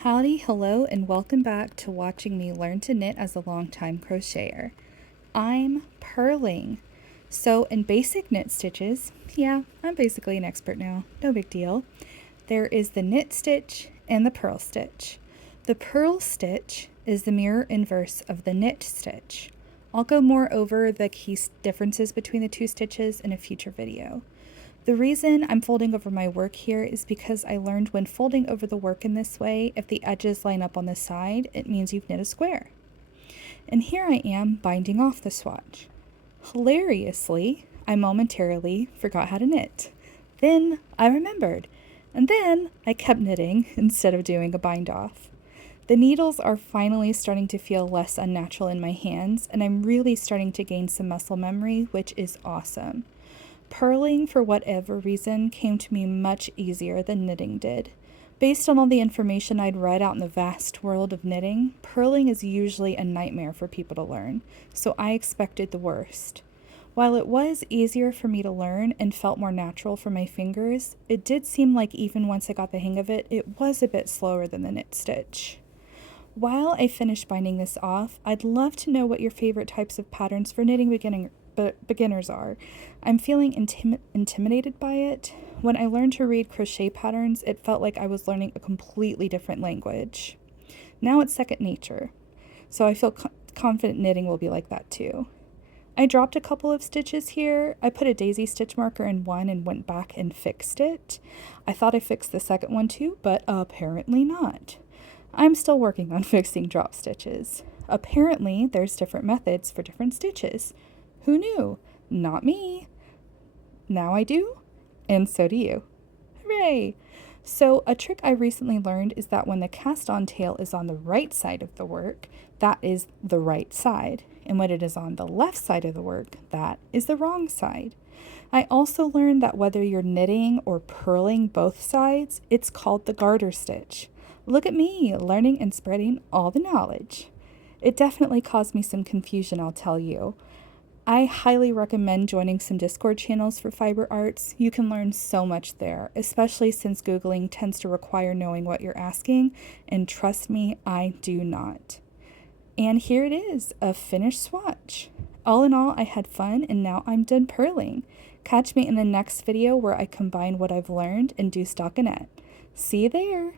Howdy, hello, and welcome back to watching me learn to knit as a longtime crocheter. I'm purling. So in basic knit stitches, yeah, I'm basically an expert now, no big deal. There is the knit stitch and the purl stitch. The purl stitch is the mirror inverse of the knit stitch. I'll go more over the key differences between the two stitches in a future video. The reason I'm folding over my work here is because I learned when folding over the work in this way, if the edges line up on the side, it means you've knit a square. And here I am binding off the swatch. Hilariously, I momentarily forgot how to knit. Then I remembered, and then I kept knitting instead of doing a bind off. The needles are finally starting to feel less unnatural in my hands, and I'm really starting to gain some muscle memory, which is awesome. Purling, for whatever reason, came to me much easier than knitting did. Based on all the information I'd read out in the vast world of knitting, purling is usually a nightmare for people to learn, so I expected the worst. While it was easier for me to learn and felt more natural for my fingers, it did seem like even once I got the hang of it, it was a bit slower than the knit stitch. While I finish binding this off, I'd love to know what your favorite types of patterns for knitting beginners are. I'm feeling intimidated by it. When I learned to read crochet patterns, it felt like I was learning a completely different language. Now it's second nature, so I feel confident knitting will be like that too. I dropped a couple of stitches here. I put a daisy stitch marker in one and went back and fixed it. I thought I fixed the second one too, but apparently not. I'm still working on fixing drop stitches. Apparently, there's different methods for different stitches. Who knew? Not me. Now I do, and so do you. Hooray! So a trick I recently learned is that when the cast-on tail is on the right side of the work, that is the right side. And when it is on the left side of the work, that is the wrong side. I also learned that whether you're knitting or purling both sides, it's called the garter stitch. Look at me, learning and spreading all the knowledge. It definitely caused me some confusion, I'll tell you. I highly recommend joining some Discord channels for fiber arts. You can learn so much there, especially since Googling tends to require knowing what you're asking, and trust me, I do not. And here it is, a finished swatch. All in all, I had fun, and now I'm done purling. Catch me in the next video where I combine what I've learned and do stockinette. See you there!